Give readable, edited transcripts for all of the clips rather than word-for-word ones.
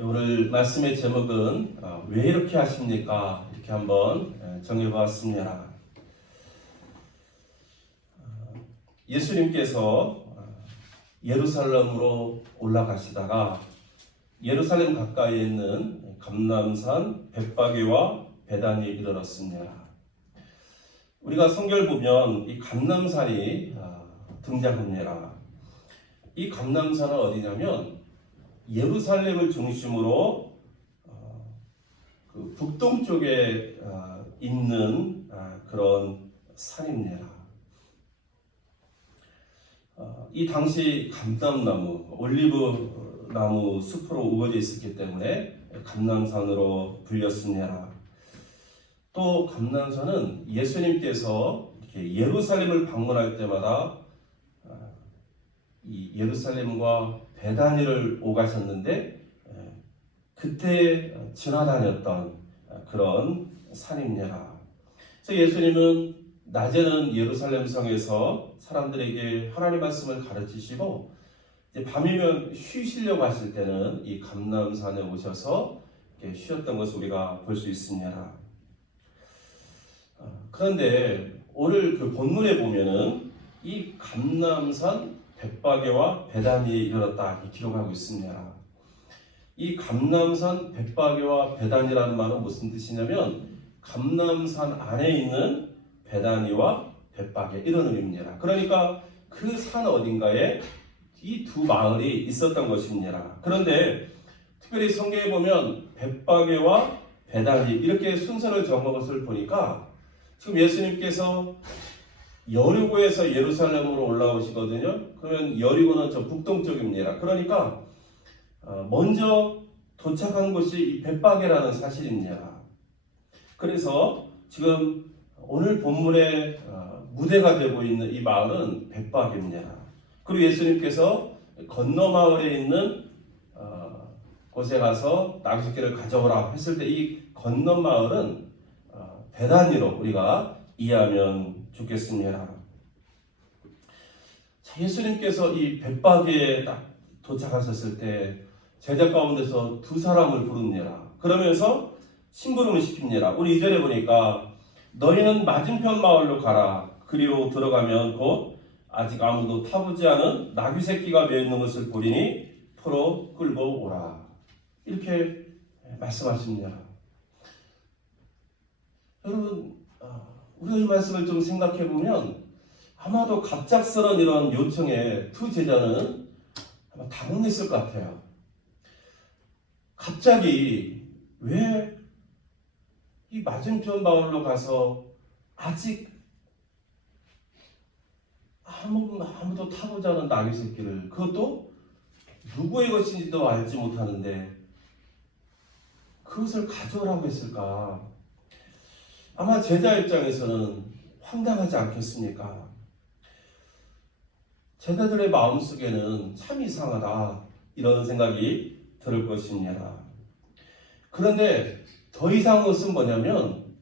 오늘 말씀의 제목은 왜 이렇게 하십니까? 이렇게 한번 정해보았습니다. 예수님께서 예루살렘으로 올라가시다가 예루살렘 가까이에 있는 감람산 벳바게와 베다니에 이르렀습니다. 우리가 성경을 보면 이 감람산이 등장합니다. 이 감람산은 어디냐면 예루살렘을 중심으로 그 북동쪽에 있는 그런 산입니다. 이 당시 감람나무, 올리브 나무 숲으로 우거져 있었기 때문에 감람산으로 불렸습니다. 또 감람산은 예수님께서 이렇게 예루살렘을 방문할 때마다 이 예루살렘과 베다니를 오가셨는데 그때 지나다녔던 그런 산입니다. 그래서 예수님은 낮에는 예루살렘 성에서 사람들에게 하나님 말씀을 가르치시고 이제 밤이면 쉬시려고 하실 때는 이 감람산에 오셔서 쉬었던 것을 우리가 볼 수 있습니다. 그런데 오늘 그 본문에 보면은 이 감람산 벳바게와 베다니에 이르렀다 이렇게 기록하고 있습니다. 이 감람산 벳바게와 베다니라는 말은 무슨 뜻이냐면 감람산 안에 있는 베다니와 벳바게 이런 의미입니다. 그러니까 그 산 어딘가에 이 두 마을이 있었던 것입니다. 그런데 특별히 성경에 보면 벳바게와 베다니 이렇게 순서를 정한 것을 보니까 지금 예수님께서 여리고에서 예루살렘으로 올라오시거든요. 그러면 여리고는 저 북동쪽입니다. 그러니까 먼저 도착한 곳이 이 벳바게라는 사실입니다. 그래서 지금 오늘 본문의 무대가 되고 있는 이 마을은 벳바게입니다. 그리고 예수님께서 건너 마을에 있는 곳에 가서 나귀새끼를 가져오라 했을 때 이 건너 마을은 베다니로 우리가 이해하면 좋겠습니다. 자, 예수님께서 이 벳바게에 딱 도착하셨을 때 제자 가운데서 두 사람을 부릅니다. 그러면서 심부름을 시킵니다. 우리 2절에 보니까 너희는 맞은편 마을로 가라. 그리로 들어가면 곧 아직 아무도 타보지 않은 나귀 새끼가 매어 있는 것을 보리니 풀어 끌고 오라. 이렇게 말씀하십니다. 여러분, 우리가 이 말씀을 좀 생각해 보면 아마도 갑작스러운 이런 요청에 두 제자는 아마 당황했을 것 같아요. 갑자기 왜 이 맞은편 마을로 가서 아직 아무도 타보지 않은 나귀 새끼를, 그것도 누구의 것인지도 알지 못하는데 그것을 가져오라고 했을까? 아마 제자 입장에서는 황당하지 않겠습니까? 제자들의 마음속에는 참 이상하다 이런 생각이 들 것입니다. 그런데 더 이상한 것은 뭐냐면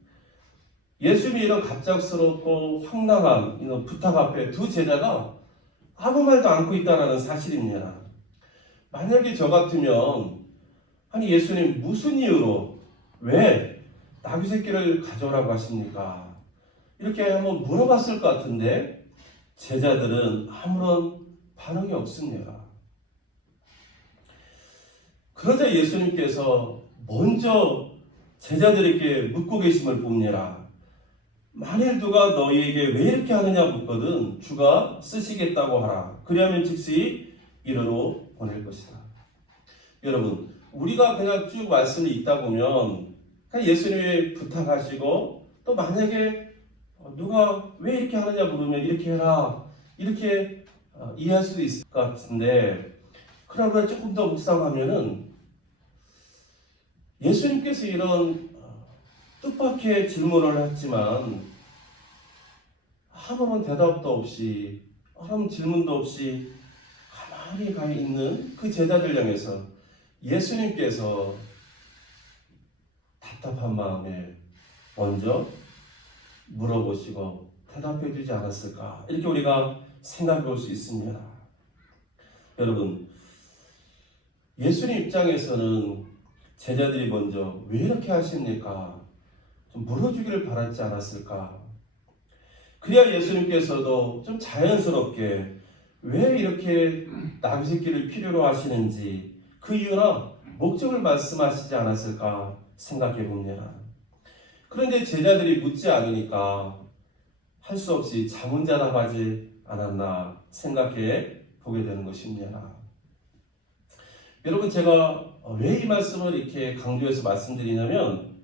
예수님이 이런 갑작스럽고 황당한 이런 부탁 앞에 두 제자가 아무 말도 않고 있다는 사실입니다. 만약에 저 같으면 아니 예수님 무슨 이유로 왜 나귀 새끼를 가져오라고 하십니까? 이렇게 한번 물어봤을 것 같은데 제자들은 아무런 반응이 없습니다. 그러자 예수님께서 먼저 제자들에게 묻고 계심을 봅니다. 만일 누가 너희에게 왜 이렇게 하느냐 묻거든 주가 쓰시겠다고 하라. 그리하면 즉시 이르러 보낼 것이다. 여러분, 우리가 그냥 쭉 말씀을 읽다 보면 그냥 예수님이 부탁하시고 또 만약에 누가 왜 이렇게 하느냐 물으면 이렇게 해라 이렇게 이해할 수도 있을 것 같은데, 그러나 조금 더 묵상하면은 예수님께서 이런 뜻밖의 질문을 했지만 아무런 대답도 없이 아무런 질문도 없이 가만히 가 있는 그 제자들 향해서 예수님께서 답답한 마음에 먼저 물어보시고 대답해 주지 않았을까, 이렇게 우리가 생각해 볼 수 있습니다. 여러분, 예수님 입장에서는 제자들이 먼저 왜 이렇게 하십니까? 좀 물어주기를 바랐지 않았을까? 그래야 예수님께서도 좀 자연스럽게 왜 이렇게 나귀 새끼를 필요로 하시는지 그 이유나 목적을 말씀하시지 않았을까 생각해 봅니다. 그런데 제자들이 묻지 않으니까 할 수 없이 자문자답하지 않았나 생각해 보게 되는 것입니다. 여러분, 제가 왜 이 말씀을 이렇게 강조해서 말씀드리냐면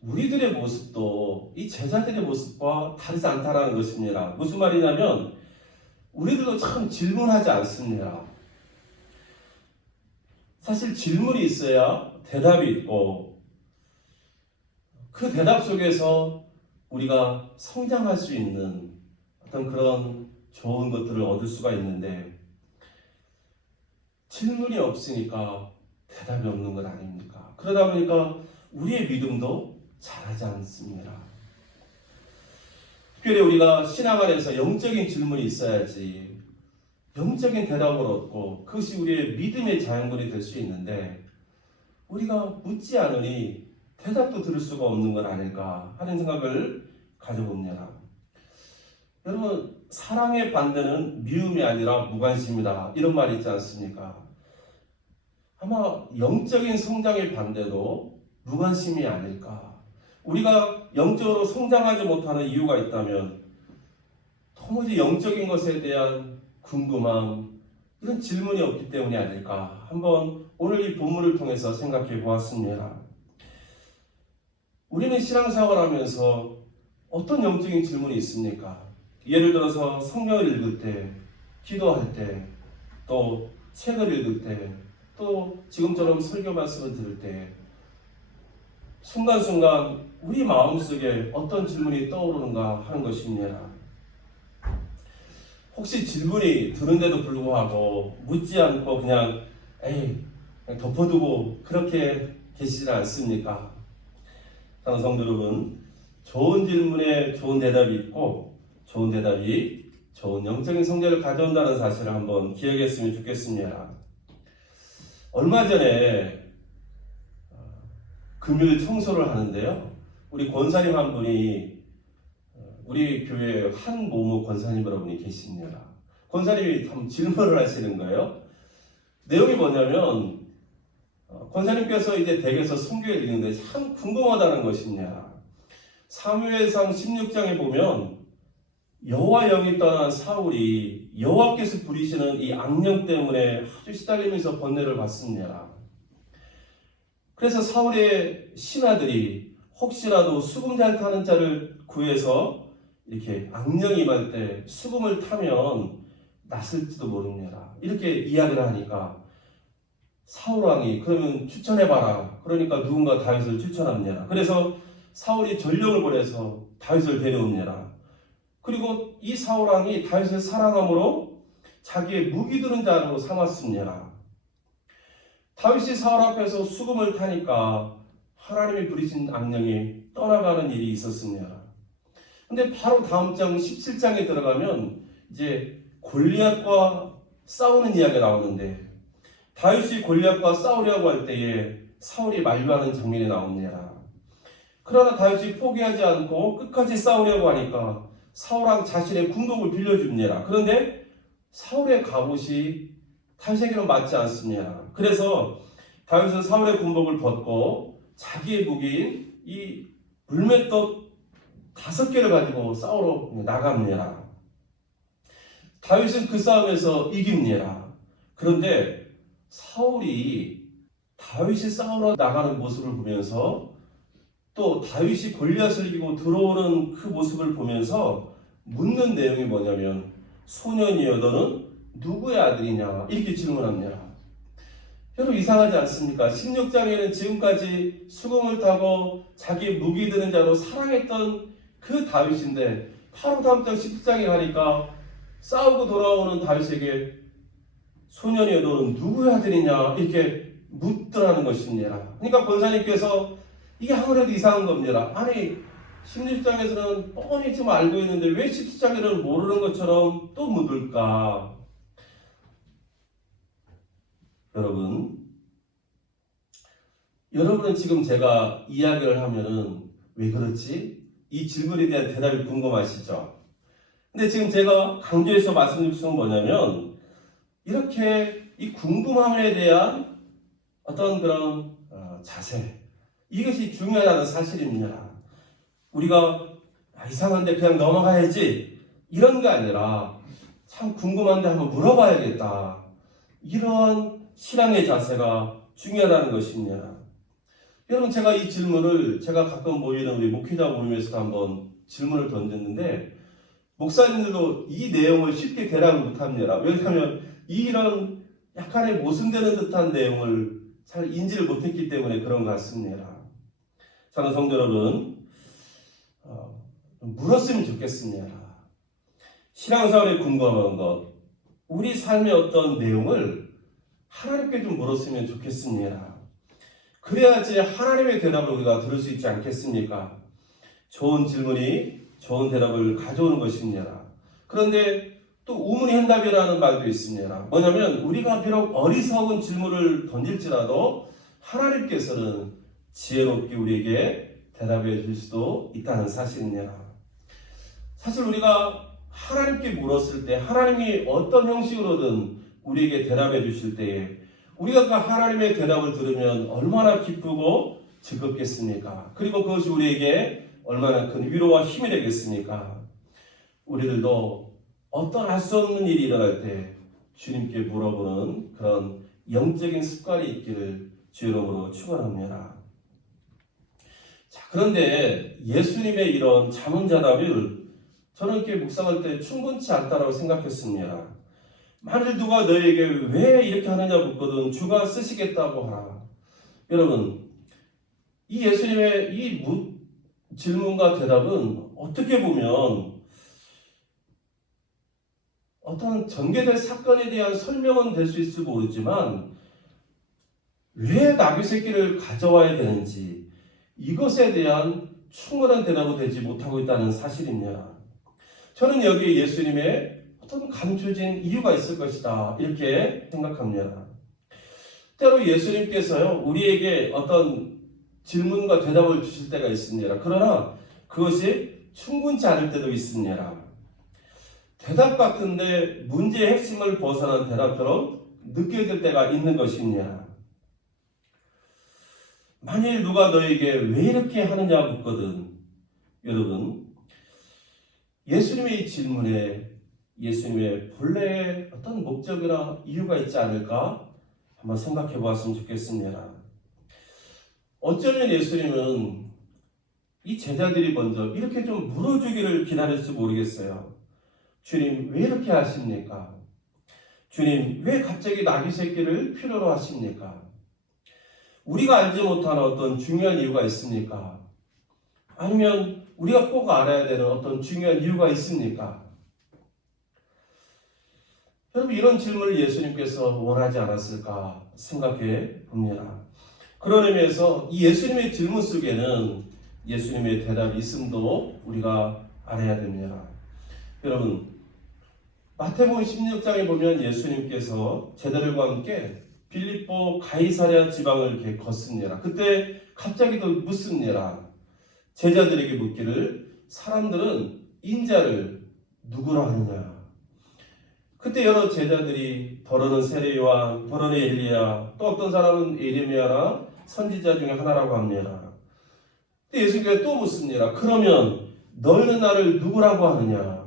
우리들의 모습도 이 제자들의 모습과 다르지 않다라는 것입니다. 무슨 말이냐면 우리들도 참 질문하지 않습니다. 사실 질문이 있어야 대답이 있고 그 대답 속에서 우리가 성장할 수 있는 어떤 그런 좋은 것들을 얻을 수가 있는데 질문이 없으니까 대답이 없는 것 아닙니까? 그러다 보니까 우리의 믿음도 자라지 않습니다. 특별히 우리가 신앙 안에서 영적인 질문이 있어야지 영적인 대답을 얻고 그것이 우리의 믿음의 자양분이 될 수 있는데 우리가 묻지 않으니 대답도 들을 수가 없는 건 아닐까 하는 생각을 가져봅니다. 여러분, 사랑의 반대는 미움이 아니라 무관심이다 이런 말이 있지 않습니까? 아마 영적인 성장의 반대도 무관심이 아닐까. 우리가 영적으로 성장하지 못하는 이유가 있다면 도무지 영적인 것에 대한 궁금함, 이런 질문이 없기 때문이 아닐까. 한번 오늘 이 본문을 통해서 생각해 보았습니다. 우리는 신앙생활을 하면서 어떤 영적인 질문이 있습니까? 예를 들어서 성경을 읽을 때, 기도할 때, 또 책을 읽을 때, 또 지금처럼 설교 말씀을 들을 때 순간순간 우리 마음속에 어떤 질문이 떠오르는가 하는 것입니다. 혹시 질문이 드는데도 불구하고 묻지 않고 그냥 덮어두고 그렇게 계시지 않습니까? 사랑하는 성도 여러분, 좋은 질문에 좋은 대답이 있고 좋은 대답이 좋은 영적인 성장을 가져온다는 사실을 한번 기억했으면 좋겠습니다. 얼마 전에 금요일 청소를 하는데요. 우리 권사님 한 분이 우리 교회에 한 모모 권사님 여러분이 계십니다. 권사님이 참 질문을 하시는 거예요. 내용이 뭐냐면 권사님께서 이제 댁에서 선교를 읽는데 참 궁금하다는 것입니다. 사무엘상 16장에 보면 여호와 영이 떠난 사울이 여호와께서 부리시는 이 악령 때문에 아주 시달리면서 번뇌를 받습니다. 그래서 사울의 신하들이 혹시라도 수금 잘 타는 자를 구해서 이렇게 악령이 임할 때 수금을 타면 낫을지도 모릅니다. 이렇게 이야기를 하니까 사울 왕이 그러면 추천해봐라. 그러니까 누군가 다윗을 추천합니다. 그래서 사울이 전령을 보내서 다윗을 데려옵니다. 그리고 이 사울 왕이 다윗을 사랑함으로 자기의 무기 드는 자로 삼았습니다. 다윗이 사울 앞에서 수금을 타니까 하나님이 부리신 악령이 떠나가는 일이 있었습니다. 근데 바로 다음 장 17장에 들어가면 이제 골리앗과 싸우는 이야기가 나오는데 다윗이 골리앗과 싸우려고 할 때에 사울이 만류하는 장면이 나옵니다. 그러나 다윗이 포기하지 않고 끝까지 싸우려고 하니까 사울왕 자신의 군복을 빌려줍니다. 그런데 사울의 갑옷이 다윗에게는 맞지 않습니다. 그래서 다윗은 사울의 군복을 벗고 자기의 무기인 이 물맷돌 5개를 가지고 싸우러 나갑니다. 다윗은 그 싸움에서 이깁니다. 그런데 사울이 다윗이 싸우러 나가는 모습을 보면서 또 다윗이 골리앗을 이기고 들어오는 그 모습을 보면서 묻는 내용이 뭐냐면 소년이여 너는 누구의 아들이냐 이렇게 질문합니다. 여러분 이상하지 않습니까? 16장에는 지금까지 수금을 타고 자기 무기 드는 자로 사랑했던 그 다윗인데 바로 다음 장 17장에 가니까 싸우고 돌아오는 다윗에게 소년이여 너는 누구의 아들이냐 이렇게 묻더라는 것입니다. 그러니까 권사님께서 이게 아무래도 이상한 겁니다. 아니 16장에서는 뻔히 지금 알고 있는데 왜 17장에는 모르는 것처럼 또 묻을까? 여러분 여러분은 지금 제가 이야기를 하면은 왜 그렇지? 이 질문에 대한 대답이 궁금하시죠? 근데 지금 제가 강조해서 말씀드릴 수는 뭐냐면 이렇게 이 궁금함에 대한 어떤 그런 자세, 이것이 중요하다는 사실입니다. 우리가 이상한데 그냥 넘어가야지 이런 게 아니라 참 궁금한데 한번 물어봐야겠다. 이런 신앙의 자세가 중요하다는 것입니다. 여러분, 제가 이 질문을 제가 가끔 모이는 우리 목회자 모임에서도 한번 질문을 던졌는데 목사님들도 이 내용을 쉽게 대답을 못합니다. 왜냐하면 이런 약간의 모순되는 듯한 내용을 잘 인지를 못했기 때문에 그런 것 같습니다. 저는 성도 여러분, 물었으면 좋겠습니다. 신앙생활에 궁금한 것, 우리 삶의 어떤 내용을 하나님께 좀 물었으면 좋겠습니다. 그래야지 하나님의 대답을 우리가 들을 수 있지 않겠습니까? 좋은 질문이 좋은 대답을 가져오는 것입니다. 그런데 또 우문이 현답이라는 말도 있습니다. 뭐냐면 우리가 비록 어리석은 질문을 던질지라도 하나님께서는 지혜롭게 우리에게 대답해 줄 수도 있다는 사실입니다. 사실 우리가 하나님께 물었을 때 하나님이 어떤 형식으로든 우리에게 대답해 주실 때에 우리가 그 하나님의 대답을 들으면 얼마나 기쁘고 즐겁겠습니까? 그리고 그것이 우리에게 얼마나 큰 위로와 힘이 되겠습니까? 우리들도 어떤 알 수 없는 일이 일어날 때 주님께 물어보는 그런 영적인 습관이 있기를 주 이름으로 축원합니다. 자, 그런데 예수님의 이런 자문자답을 저는 이렇게 묵상할 때 충분치 않다라고 생각했습니다. 만일 누가 너에게 왜 이렇게 하느냐 묻거든 주가 쓰시겠다고 하라. 여러분, 이 예수님의 이 질문과 대답은 어떻게 보면 어떤 전개될 사건에 대한 설명은 될 수 있을지 모르지만 왜 나귀 새끼를 가져와야 되는지 이것에 대한 충분한 대답이 되지 못하고 있다는 사실입니다. 저는 여기에 예수님의 어떤 감춰진 이유가 있을 것이다 이렇게 생각합니다. 때로 예수님께서요 우리에게 어떤 질문과 대답을 주실 때가 있습니다. 그러나 그것이 충분치 않을 때도 있습니다. 대답 같은데 문제의 핵심을 벗어난 대답처럼 느껴질 때가 있는 것입니다. 만일 누가 너에게 왜 이렇게 하느냐 묻거든 여러분 예수님의 이 질문에 예수님의 본래의 어떤 목적이나 이유가 있지 않을까 한번 생각해 보았으면 좋겠습니다. 어쩌면 예수님은 이 제자들이 먼저 이렇게 좀 물어주기를 기다릴지 모르겠어요. 주님 왜 이렇게 하십니까? 주님 왜 갑자기 나귀 새끼를 필요로 하십니까? 우리가 알지 못하는 어떤 중요한 이유가 있습니까? 아니면 우리가 꼭 알아야 되는 어떤 중요한 이유가 있습니까? 여러분 이런 질문을 예수님께서 원하지 않았을까 생각해 봅니다. 그런 의미에서 이 예수님의 질문 속에는 예수님의 대답이 있음도 우리가 알아야 됩니다. 여러분 마태복음 16장에 보면 예수님께서 제자들과 함께 빌립보 가이사랴 지방을 이렇게 걷습니다. 그때 갑자기 또 묻습니다. 제자들에게 묻기를 사람들은 인자를 누구라 하느냐. 그때 여러 제자들이 더러는 세례요한, 더러는 엘리야, 또 어떤 사람은 예레미야나 선지자 중에 하나라고 합니다. 근데 예수님께서 또 묻습니다. 그러면 너희는 나를 누구라고 하느냐.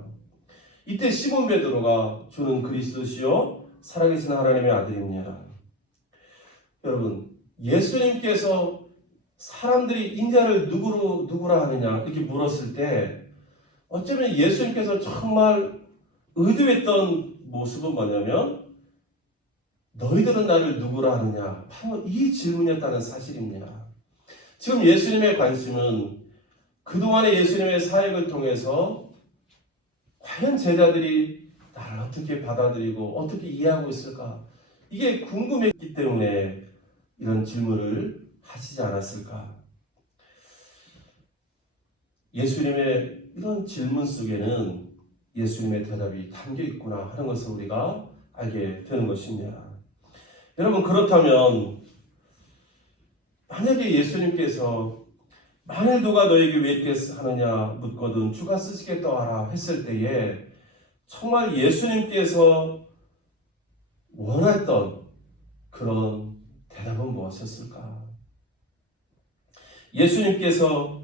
이때 시몬 베드로가 주는 그리스도시요 살아계신 하나님의 아들입니다. 여러분 예수님께서 사람들이 인자를 누구라 하느냐 이렇게 물었을 때 어쩌면 예수님께서 정말 의도했던 모습은 뭐냐면 너희들은 나를 누구라 하느냐 바로 이 질문이었다는 사실입니다. 지금 예수님의 관심은 그동안의 예수님의 사역을 통해서 과연 제자들이 나를 어떻게 받아들이고 어떻게 이해하고 있을까 이게 궁금했기 때문에 이런 질문을 하시지 않았을까. 예수님의 이런 질문 속에는 예수님의 대답이 담겨 있구나 하는 것을 우리가 알게 되는 것입니다. 여러분 그렇다면 만약에 예수님께서 만일 누가 너에게 왜 이렇게 하느냐 묻거든 주가 쓰시겠다 하라 했을 때에 정말 예수님께서 원했던 그런 대답은 무엇이었을까? 예수님께서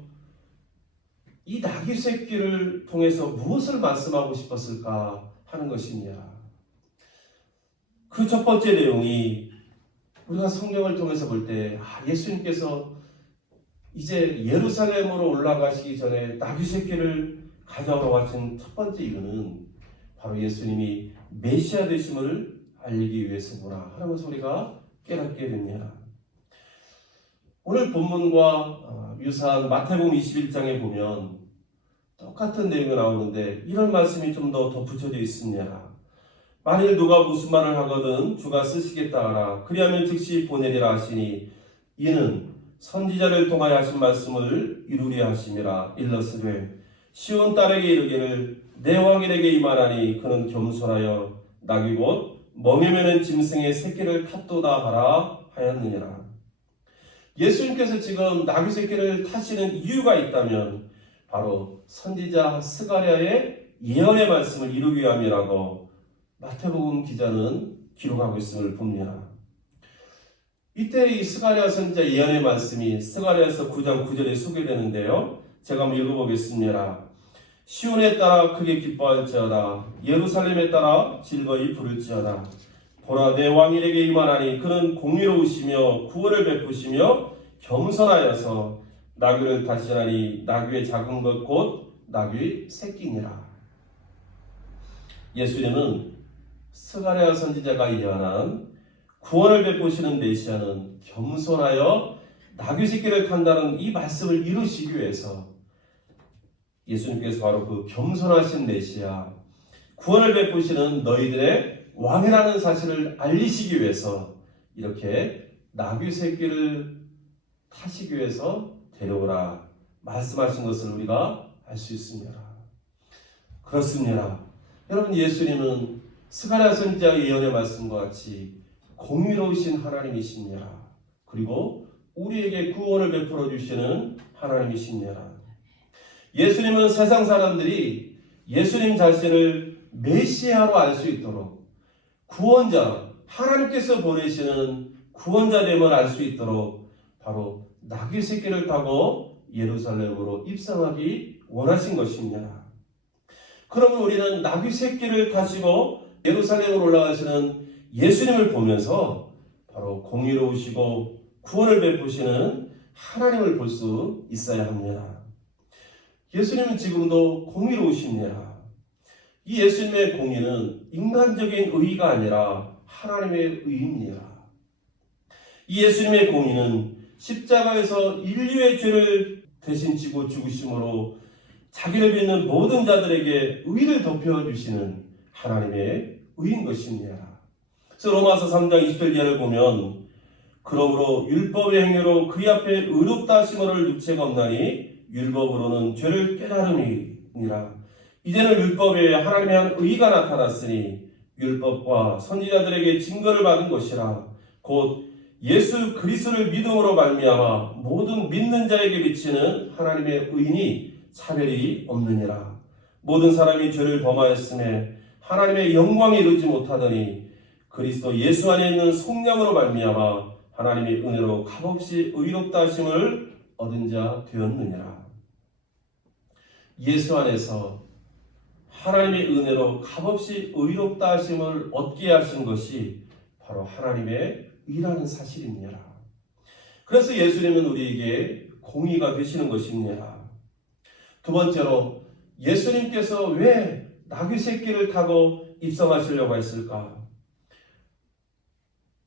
이 나귀 새끼를 통해서 무엇을 말씀하고 싶었을까 하는 것입니다. 그 첫 번째 내용이 우리가 성경을 통해서 볼 때 예수님께서 이제 예루살렘으로 올라가시기 전에 나귀 새끼를 가져오러 가신 첫 번째 이유는 바로 예수님이 메시아 되심을 알리기 위해서구나 하는 것을 우리가 깨닫게 됩니다. 오늘 본문과 유사한 마태복음 21장에 보면 똑같은 내용이 나오는데 이런 말씀이 좀 더 덧붙여져 있습니다. 만일 누가 무슨 말을 하거든 주가 쓰시겠다 하라. 그리하면 즉시 보내리라 하시니 이는 선지자를 통하여 하신 말씀을 이루려 하심이라. 일러스되 시온 딸에게 이르기를 내 왕일에게 임하나니 그는 겸손하여 나귀 곧 멍에 매는 짐승의 새끼를 탔도다 하라 하였느니라. 예수님께서 지금 나귀 새끼를 타시는 이유가 있다면 바로 선지자 스가랴의 예언의 말씀을 이루기 위함이라고 마태복음 기자는 기록하고 있음을 봅니다. 이때 이 스가랴 선지자 예언의 말씀이 스가랴에서 9장 9절에 소개되는데요. 제가 한번 읽어보겠습니다. 시온에 따라 크게 기뻐할지어다. 예루살렘에 따라 즐거이 부를지어다. 보라 내 왕일에게 임하나니 그는 공의로우시며 구원을 베푸시며 겸손하여서 나귀를 다시나니 나귀의 작은 것 곧 나귀 새끼니라. 예수님은 스가랴 선지자가 예언한 구원을 베푸시는 메시아는 겸손하여 나귀 새끼를 탄다는 이 말씀을 이루시기 위해서 예수님께서 바로 그 겸손하신 메시아 구원을 베푸시는 너희들의 왕이라는 사실을 알리시기 위해서 이렇게 나귀 새끼를 타시기 위해서 데려오라 말씀하신 것을 우리가 알 수 있습니다. 그렇습니다. 여러분 예수님은 스가랴 선지자의 예언의 말씀과 같이 공의로우신 하나님이십니다. 그리고 우리에게 구원을 베풀어 주시는 하나님이십니다. 예수님은 세상 사람들이 예수님 자신을 메시아로 알 수 있도록 구원자, 하나님께서 보내시는 구원자됨을 알 수 있도록 바로 나귀 새끼를 타고 예루살렘으로 입성하기 원하신 것입니다. 그러면 우리는 나귀 새끼를 타시고 예루살렘으로 올라가시는 예수님을 보면서 바로 공의로우시고 구원을 베푸시는 하나님을 볼 수 있어야 합니다. 예수님은 지금도 공의로우십니다. 이 예수님의 공의는 인간적인 의의가 아니라 하나님의 의의입니다. 이 예수님의 공의는 십자가에서 인류의 죄를 대신 지고 죽으심으로 자기를 믿는 모든 자들에게 의를 덮여주시는 하나님의 의인 것입니다. 그래서 로마서 3장 20절 이하를 보면 그러므로 율법의 행위로 그의 앞에 의롭다 하심을 육체가 없나니 율법으로는 죄를 깨달음이니라. 이제는 율법에 하나님의 한 의가 나타났으니 율법과 선지자들에게 증거를 받은 것이라. 곧 예수 그리스도를 믿음으로 말미암아 모든 믿는 자에게 비치는 하나님의 의인이 차별이 없느니라. 모든 사람이 죄를 범하였음에 하나님의 영광에 이르지 못하더니 그리스도 예수 안에 있는 속량으로 말미암아 하나님의 은혜로 값없이 의롭다 하심을 얻은 자 되었느니라. 예수 안에서 하나님의 은혜로 값없이 의롭다 하심을 얻게 하신 것이 바로 하나님의 의라는 사실입니다. 그래서 예수님은 우리에게 공의가 되시는 것입니다. 두 번째로 예수님께서 왜 나귀 새끼를 타고 입성하시려고 했을까?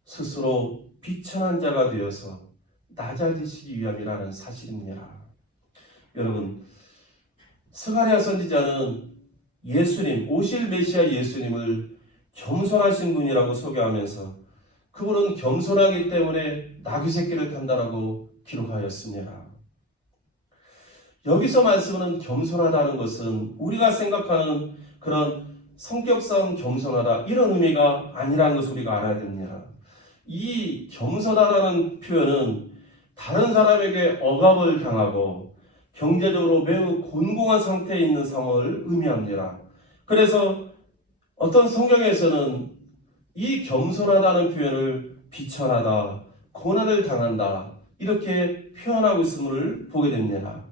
스스로 비천한 자가 되어서 낮아지시기 위함이라는 사실입니다. 여러분, 스가랴 선지자는 예수님, 오실 메시아 예수님을 겸손하신 분이라고 소개하면서 그분은 겸손하기 때문에 나귀 새끼를 탄다라고 기록하였습니다. 여기서 말씀하는 겸손하다는 것은 우리가 생각하는 그런 성격상 겸손하다 이런 의미가 아니라는 것을 우리가 알아야 됩니다. 이 겸손하다는 표현은 다른 사람에게 억압을 당하고 경제적으로 매우 곤궁한 상태에 있는 상황을 의미합니다. 그래서 어떤 성경에서는 이 겸손하다는 표현을 비천하다, 고난을 당한다 이렇게 표현하고 있음을 보게 됩니다.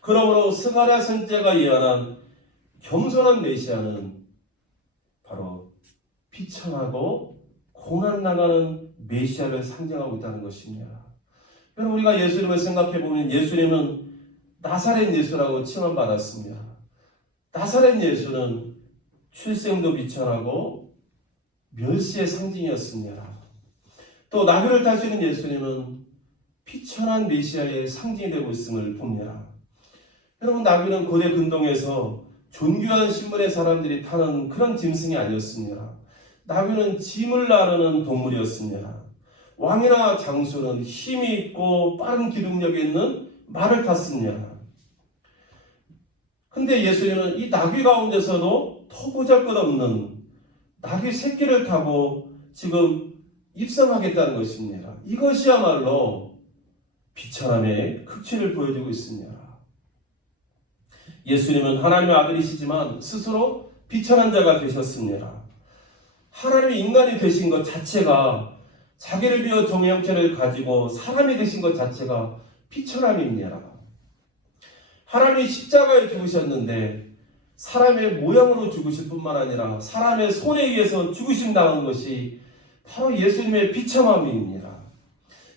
그러므로 스가랴 선지자가 예언한 겸손한 메시아는 바로 비천하고 고난당하는 메시아를 상징하고 있다는 것입니다. 여러분, 우리가 예수님을 생각해보면 예수님은 나사렛 예수라고 칭함받았습니다. 나사렛 예수는 출생도 비천하고 멸시의 상징이었습니다. 또 나귀를 타시는 예수님은 비천한 메시아의 상징이 되고 있음을 봅니다. 여러분, 나귀는 고대 근동에서 존귀한 신분의 사람들이 타는 그런 짐승이 아니었습니다. 나귀는 짐을 나르는 동물이었습니다. 왕이나 장수는 힘이 있고 빠른 기동력이 있는 말을 탔습니다. 근데 예수님은 이 나귀 가운데서도 더 보잘것없는 나귀 새끼를 타고 지금 입성하겠다는 것입니다. 이것이야말로 비천함의 극치를 보여주고 있습니다. 예수님은 하나님의 아들이시지만 스스로 비천한 자가 되셨습니다. 하나님의 인간이 되신 것 자체가, 자기를 비워 종의 형체를 가지고 사람이 되신 것 자체가 비천함입니다. 하나님이 십자가에 죽으셨는데 사람의 모양으로 죽으실 뿐만 아니라 사람의 손에 의해서 죽으심당한 것이 바로 예수님의 비참함입니다.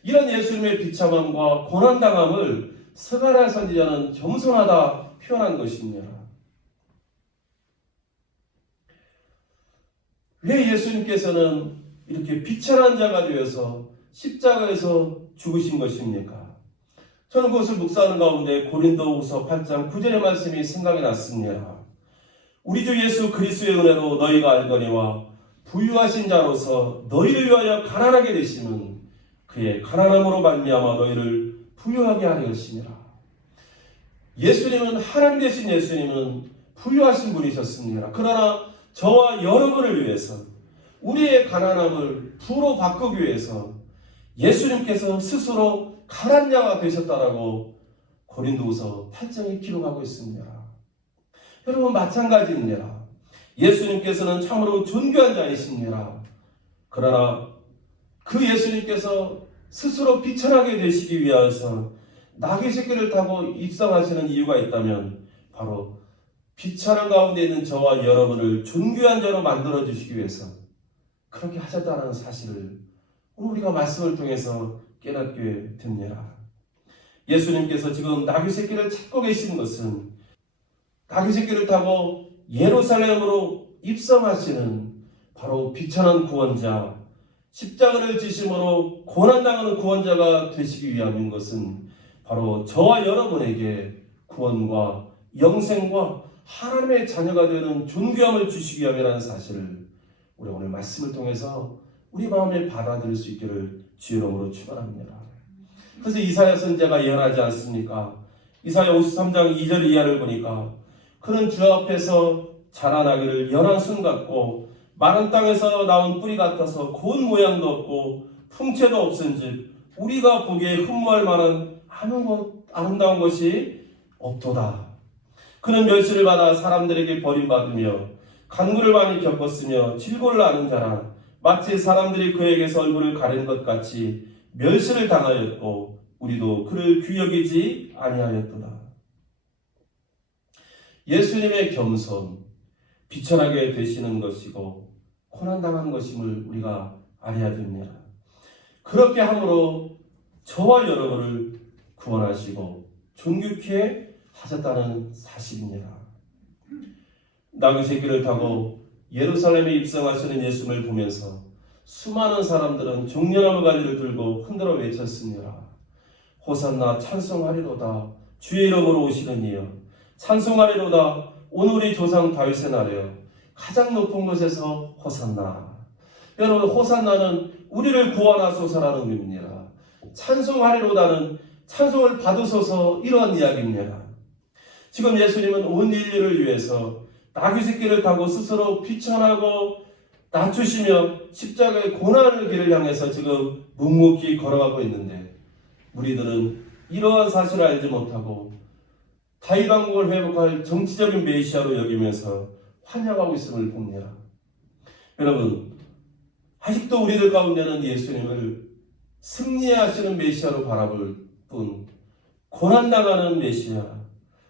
이런 예수님의 비참함과 고난당함을 스가랴 선지자는 겸손하다 표현한 것입니다. 왜 예수님께서는 이렇게 비천한 자가 되어서 십자가에서 죽으신 것입니까? 저는 그것을 묵상하는 가운데 고린도후서 8장 9절의 말씀이 생각이 났습니다. 우리 주 예수 그리스도의 은혜로 너희가 알거니와 부유하신 자로서 너희를 위하여 가난하게 되심은 그의 가난함으로 말미암아 너희를 부유하게 하려 하심이라. 예수님은, 하나님 되신 예수님은 부유하신 분이셨습니다. 그러나 저와 여러분을 위해서, 우리의 가난함을 부로 바꾸기 위해서 예수님께서 스스로 가난한 자가 되셨다라고 고린도후서 8장에 기록하고 있습니다. 여러분, 마찬가지입니다. 예수님께서는 참으로 존귀한 자이십니다. 그러나 그 예수님께서 스스로 비천하게 되시기 위해서 나귀 새끼를 타고 입성하시는 이유가 있다면 바로 비천한 가운데 있는 저와 여러분을 존귀한 자로 만들어주시기 위해서 그렇게 하셨다는 사실을 우리가 말씀을 통해서 깨닫게 됩니다. 예수님께서 지금 나귀 새끼를 찾고 계신 것은 나귀 새끼를 타고 예루살렘으로 입성하시는 바로 비천한 구원자, 십자가를 지심으로 고난당하는 구원자가 되시기 위함인 것은 바로 저와 여러분에게 구원과 영생과 하나님의 자녀가 되는 존귀함을 주시기 위함이라는 사실을 우리 오늘 말씀을 통해서 우리 마음에 받아들일 수 있기를 주의 이름으로 축원합니다. 그래서 이사야 선지자가 예언하지 않습니까? 이사야 53장 2절 이하를 보니까 그는 주 앞에서 자라나기를 연한 순 같고 마른 땅에서 나온 뿌리 같아서 고운 모양도 없고 풍채도 없은즉 우리가 보기에 흠모할 만한 아름다운 것이 없도다. 그는 멸시를 받아 사람들에게 버림받으며 간구를 많이 겪었으며 질고를 아는 자라. 마치 사람들이 그에게서 얼굴을 가리는 것 같이 멸시를 당하였고 우리도 그를 귀여기지 아니하였도다. 예수님의 겸손, 비천하게 되시는 것이고 고난당하는 것임을 우리가 알아야 됩니다. 그렇게 함으로 저와 여러분을 구원하시고 존귀케 하셨다는 사실입니다. 나귀 새끼를 타고 예루살렘에 입성하시는 예수님을 보면서 수많은 사람들은 종려나무 가지를 들고 흔들어 외쳤습니다. 호산나 찬송하리로다. 주의 이름으로 오시는 이여 찬송하리로다. 오늘의 조상 다윗의 나라여 가장 높은 곳에서 호산나. 여러분, 호산나는 우리를 구원하소서라는 의미입니다. 찬송하리로다는 찬송을 받으소서, 이러한 이야기입니다. 지금 예수님은 온 인류를 위해서 나귀 새끼를 타고 스스로 비천하고 낮추시며 십자가의 고난의 길을 향해서 지금 묵묵히 걸어가고 있는데 무리들은 이러한 사실을 알지 못하고 다윗 왕국을 회복할 정치적인 메시아로 여기면서 환영하고 있음을 봅니다. 여러분, 아직도 우리들 가운데는 예수님을 승리하시는 메시아로 바라볼 뿐 고난당하는 메시아,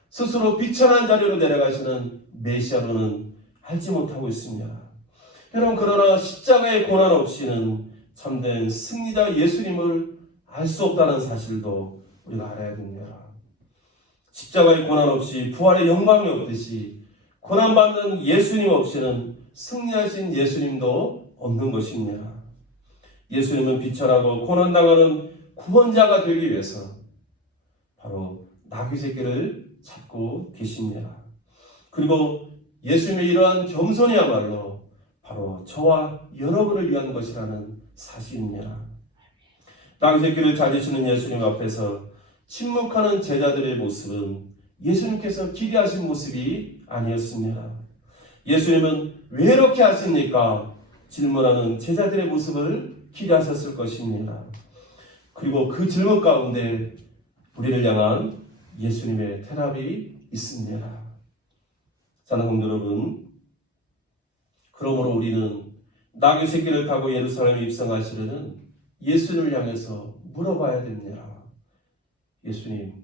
스스로 비천한 자리로 내려가시는 메시아로는 알지 못하고 있습니다. 여러분, 그러나 십자가의 고난 없이는 참된 승리자 예수님을 알 수 없다는 사실도 우리가 알아야 됩니다. 십자가의 고난 없이 부활의 영광이 없듯이 고난받는 예수님 없이는 승리하신 예수님도 없는 것입니다. 예수님은 비천하고 고난당하는 구원자가 되기 위해서 바로 나귀 새끼를 잡고 계십니다. 그리고 예수님의 이러한 겸손이야말로 바로 저와 여러분을 위한 것이라는 사실입니다. 나귀 새끼를 찾으시는 예수님 앞에서 침묵하는 제자들의 모습은 예수님께서 기대하신 모습이 아니었습니다. 예수님은 왜 이렇게 하십니까? 질문하는 제자들의 모습을 기대하셨을 것입니다. 그리고 그 질문 가운데 우리를 향한 예수님의 대답이 있습니다. 사랑하는 성도 여러분, 그러므로 우리는 나귀 새끼를 타고 예루살렘에 입성하시려는 예수님을 향해서 물어봐야 됩니다. 예수님,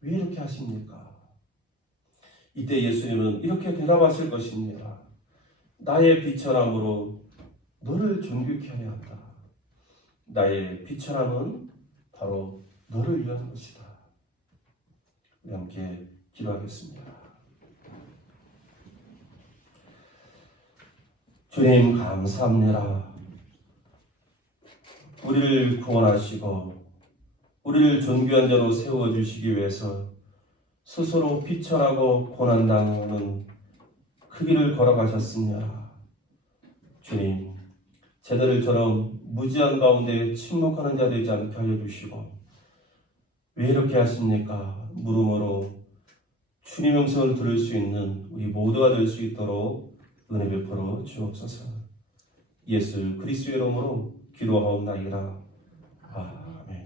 왜 이렇게 하십니까? 이때 예수님은 이렇게 대답하실 것입니다. 나의 비천함으로 너를 존귀케 하려 한다. 나의 비천함은 바로 너를 위한 것이다. 우리 함께 기도하겠습니다. 주님, 감사합니다. 우리를 구원하시고 우리를 존귀한 자로 세워주시기 위해서 스스로 비천하고 고난당하는 그 길을 걸어가셨습니다. 주님, 제자들처럼 무지한 가운데 침묵하는 자 되지 않게 하여 주시고 왜 이렇게 하십니까? 물음으로 주님의 음성을 들을 수 있는 우리 모두가 될 수 있도록 은혜 베풀어 주옵소서. 예수 그리스도의 이름으로 기도하옵나이다. 아멘.